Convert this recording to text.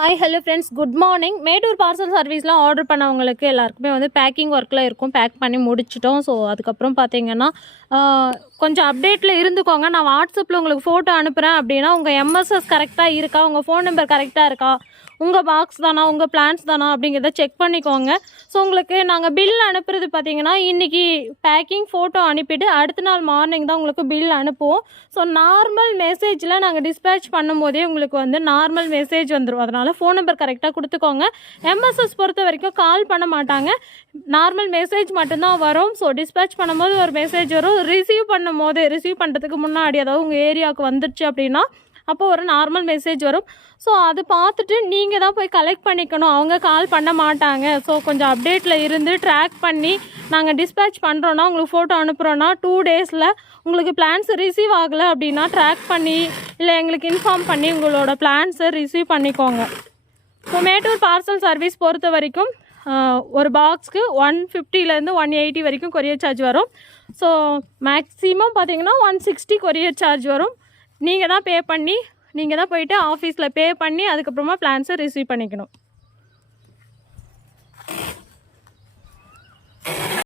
Hi hello friends good morning Mettur parcel சர்வீஸ்லாம் order பண்ணவங்களுக்கு எல்லாருக்குமே வந்து பேக்கிங் ஒர்க்கில் இருக்கும். பேக் பண்ணி முடிச்சிட்டோம். ஸோ அதுக்கப்புறம் பார்த்தீங்கன்னா கொஞ்சம் அப்டேட்டில் இருந்துக்கோங்க. நான் வாட்ஸ்அப்பில் உங்களுக்கு ஃபோட்டோ அனுப்புகிறேன் அப்படின்னா உங்கள் எம்எஸ்எஸ் கரெக்டாக இருக்கா? உங்கள் ஃபோன் நம்பர் கரெக்டாக இருக்கா? உங்கள் பாக்ஸ் தானா உங்கள் பிளான்ஸ் தானா அப்படிங்கிறத செக் பண்ணிக்கோங்க. ஸோ உங்களுக்கு நாங்கள் பில் அனுப்புறது பார்த்தீங்கன்னா இன்றைக்கி பேக்கிங் ஃபோட்டோ அனுப்பிட்டு அடுத்த நாள் மார்னிங் தான் உங்களுக்கு பில் அனுப்புவோம். ஸோ நார்மல் மெசேஜில் நாங்கள் டிஸ்பேச் பண்ணும்போதே உங்களுக்கு வந்து நார்மல் மெசேஜ் வந்துடும் அதனால் ஃபோன் நம்பர் கரெக்டாக கொடுத்துக்கோங்க. எம்எஸ்எஸ் பொறுத்த வரைக்கும் கால் பண்ண மாட்டாங்க. நார்மல் மெசேஜ் மட்டும்தான் வரும். ஸோ டிஸ்பேச் பண்ணும்போது ஒரு மெசேஜ் வரும். ரிசீவ் பண்ணும்போது ரிசீவ் பண்ணுறதுக்கு முன்னாடி அதாவது உங்கள் ஏரியாவுக்கு வந்துருச்சு அப்படின்னா அப்போ ஒரு நார்மல் மெசேஜ் வரும். ஸோ அது பார்த்துட்டு நீங்கள் தான் போய் கலெக்ட் பண்ணிக்கணும். அவங்க கால் பண்ண மாட்டாங்க. ஸோ கொஞ்சம் அப்டேட்டில் இருந்து ட்ராக் பண்ணி நாங்கள் டிஸ்பேச் பண்ணுறோன்னா உங்களுக்கு ஃபோட்டோ அனுப்புகிறோன்னா டூ டேஸில் உங்களுக்கு பிளான்ஸ் ரிசீவ் ஆகலை அப்படின்னா ட்ராக் பண்ணி இல்லை எங்களுக்கு இன்ஃபார்ம் பண்ணி உங்களோட பிளான்ஸை ரிசீவ் பண்ணிக்கோங்க. ஸோ மேட்டூர் பார்சல் சர்வீஸ் பொறுத்த வரைக்கும் ஒரு பாக்ஸ்க்கு ஒன் ஃபிஃப்டிலேருந்து ஒன் எயிட்டி வரைக்கும் கொரியர் சார்ஜ் வரும். ஸோ மேக்ஸிமம் பார்த்தீங்கன்னா ஒன் சிக்ஸ்டி கொரியர் சார்ஜ் வரும். நீங்கள் தான் பே பண்ணி நீங்கள் தான் போயிட்டு ஆஃபீஸில் பே பண்ணி அதுக்கப்புறமா பிளான்ஸை ரிசீவ் பண்ணிக்கணும்.